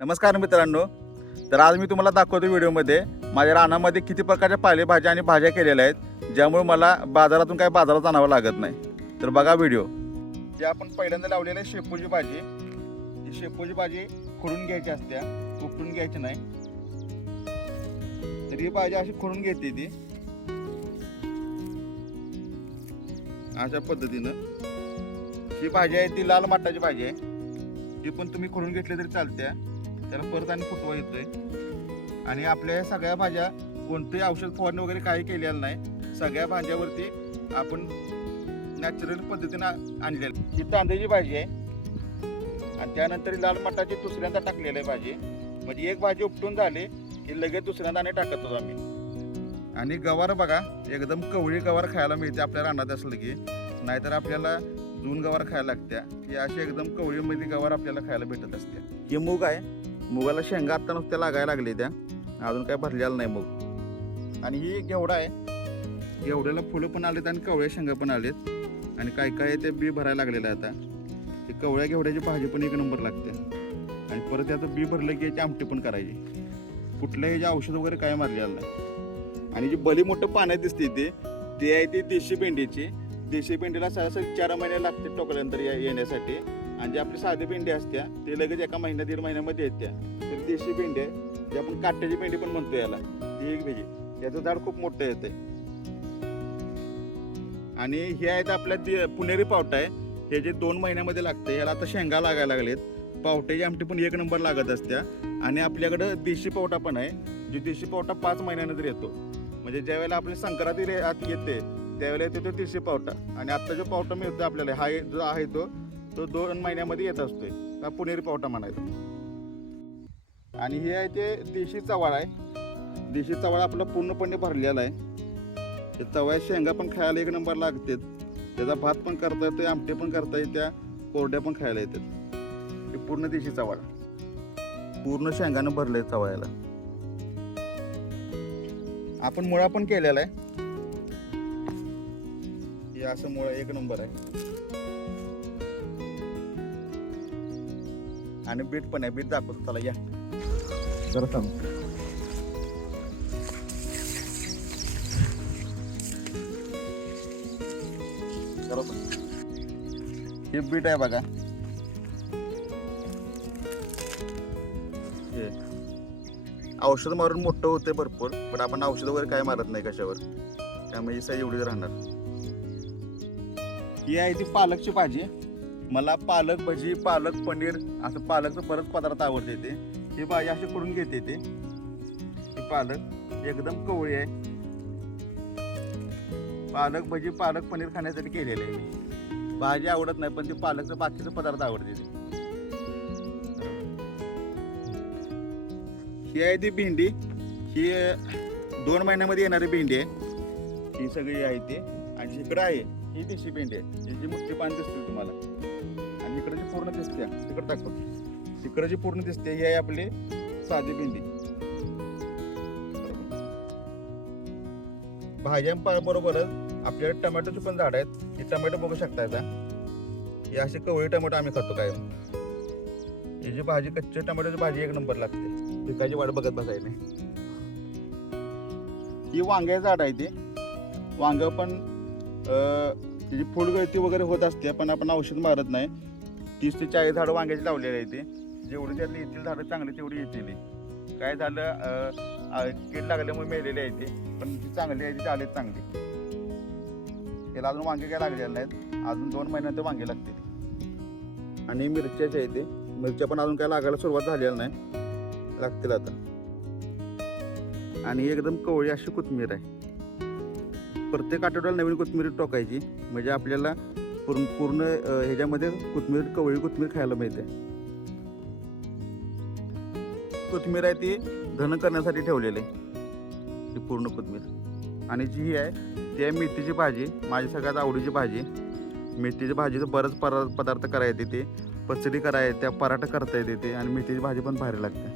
नमस्कार मित्रांनो. तर आज मी तुम्हाला दाखवतो व्हिडिओमध्ये माझ्या रानामध्ये किती प्रकारच्या पालेभाज्या आणि भाज्या केलेल्या आहेत ज्यामुळे मला बाजारातून काय बाजारात आणावं लागत नाही. तर बघा व्हिडिओ. जे आपण पहिल्यांदा लावलेलं आहे शेपूची भाजी ही शेपूची भाजी खुडून घ्यायची असत्या उपटून घ्यायची नाही. तर ही भाजी अशी खुडून घेते ती. अशा पद्धतीनं. ही भाजी आहे ती लाल माटाची भाजी आहे. ती पण तुम्ही खुडून घेतली तरी चालते त्याला परत आणि फुटवा येतोय. आणि आपल्या सगळ्या भाज्या कोणतेही औषध फवारणी वगैरे काही केलेलं नाही. सगळ्या भाज्यावरती आपण नॅचरल पद्धतीनं आणलेलं. ही तांदळाची भाजी आहे. आणि त्यानंतर लाल मटाची दुसऱ्यांदा टाकलेली आहे भाजी. म्हणजे एक भाजी उपटून झाली की लगेच दुसऱ्यांदा आणि टाकत होतो आम्ही. आणि गवार बघा एकदम कवळी गवार खायला मिळते आपल्या रानात असलं की. नाहीतर आपल्याला जून गवार खायला लागत्या. ही अशी एकदम कवळीमध्ये गवार आपल्याला खायला भेटत असते हे मूग आहे. मुगाला शेंगा आता नुसत्या लागायला लागले त्या. अजून काय भरलेलं नाही मग. आणि ही घेवडा आहे. घेवड्याला फुलं पण आलेत आणि कवळ्या शेंगा पण आलेत. आणि काय काय ते बी भरायला लागलेलं आहे आता. ते कवळ्या घेवड्याची भाजी पण एक नंबर लागते. आणि परत त्याचं बी भरलं की याची आमटी पण करायची. कुठलंही जे औषध वगैरे काय मारलेलं नाही. आणि जी बली मोठं पाण्यात दिसते ते ते आहे ती देशी भेंडीची. देशी भेंडीला सरासरी चार महिने लागते टोकल्यानंतर या- येण्यासाठी. आणि जे आपली साधी भेंडी असत्या ते लगेच एका महिन्या दीड महिन्यामध्ये येत्या. तर देशी भेंडी आहे जी आपण काट्याची भेंडी पण म्हणतो याला. ती एक भेजी याचं झाड खूप मोठं येते आणि हे आहेत आपल्या पुणेरी पावटा आहे. हे जे दोन महिन्यामध्ये लागते याला आता शेंगा लागायला लागलेत. पावट्याची आमटी पण एक नंबर लागत असत्या. आणि आपल्याकडं देशी पावटा पण आहे. जो देशी पावटा पाच महिन्यानंतर येतो म्हणजे ज्यावेळेला आपली संक्रांती रे- आत येते त्यावेळेला येतो तो देशी पावटा. आणि आत्ता जो पावटा मिळतो आपल्याला हा जो आहे तो तो दोन महिन्यामध्ये येत असतोय. का पुणेरी पावटा म्हणायचा. आणि हे आहे ते देशी चवाळ आहे. देशी चवाळ आपला पूर्णपणे भरलेला आहे. ते चवळ्या शेंगा पण खायला एक नंबर लागते त्याचा भात पण करता येतो आमटे पण करता येत्या कोरड्या पण खायला येतात. हे पूर्ण देशी चवाळ पूर्ण शेंगानं भरलंय चवळ्याला. आपण मुळा पण केलेला आहे. हे असं मुळा एक नंबर आहे. आणि बीट पण आहे. बीट दाखवतो चला या. जरा सांग हे बीट आहे बघा. औषध मारून मोठं होते भरपूर पण आपण औषध वगैरे काय मारत नाही कशावर. त्यामुळे साईज एवढीच राहणार. ही आहे ती पालकची भाजी. मला पालक भजी पालक पनीर असं पालकचं परत पदार्थ आवडते ते. ही भाजी अशी करून घेते ते. पालक एकदम कवळी आहे. पालक भजी पालक पनीर खाण्यासाठी केलेलं आहे मी. भाजी आवडत नाही पण ते पालकचं बाकीचं पदार्थ आवडते ते. ही आहे ती भेंडी. ही दोन महिन्यामध्ये येणारी भेंडी आहे. ही सगळी आहे ती. आणि इकडं आहे ही देशी भेंडी आहे. ही जी मोठी पान दिसते पूर्ण दिसते. तिकडे दाखव इकडे जी पूर्ण दिसते ही आहे आपली साधी भेंडी. भाज्यांबरोबरच आपल्याकडे टमॅटोचे पण झाड आहेत. हे टमॅटो बघू शकता आता. हे असे कवळी टमॅटो आम्ही खातो काय? हे जी भाजी कच्चे टमॅटोची भाजी एक नंबर लागते. पिकाची वाट बघत बसायला. नाही ही वांग्याची झाड आहे ते. वांग पण त्याची फुलगळती वगैरे होत असते पण आपण औषध मारत नाही. तीस ते चाळीस झाडं वांग्याची लावलेली आहे ते. जेवढी त्यातले येतील झाडं चांगली तेवढी येतील. काय झालं कीड लागल्यामुळे मेलेले आहे ते पण ती चांगली आहे ती आलीत चांगली. त्याला अजून वांगे काय लागलेले नाहीत. अजून दोन महिन्यात वांगे लागतील. आणि मिरच्याचे आहे ते. मिरच्या पण अजून काय लागायला सुरुवात झालेली नाही. लागतील आता. आणि एकदम कवळी अशी कोथमीर आहे. प्रत्येक आठवड्याला नवीन कोथमीर टोकायची. म्हणजे आपल्याला पूर्ण पूर्ण ह्याच्यामध्ये कोथमीर कवळी कोथमीर खायला मिळते. कोथमीर आहे ती धन करण्यासाठी ठेवलेली. आहे ती पूर्ण कोथमीर आणि जी ही आहे ती आहे मेथीची भाजी माझी सगळ्यात आवडीची भाजी. मेथीची भाजीचं बरंच परा पदार्थ करायला येते ते. पचडी करायला येते पराठा करता येते ते आणि मेथीची भाजी पण भारी लागते.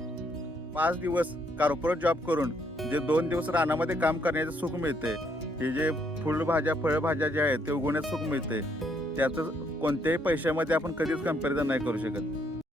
पाच दिवस कॉर्पोरेट जॉब करून जे दोन दिवस रानामध्ये काम करण्याचं सुख मिळते. हे जे फुलभाज्या फळभाज्या ज्या आहेत ते उगवण्यात सुख मिळते. त्याचं कोणत्याही पैशामध्ये आपण कधीच कंपॅरिझन नाही करू शकत.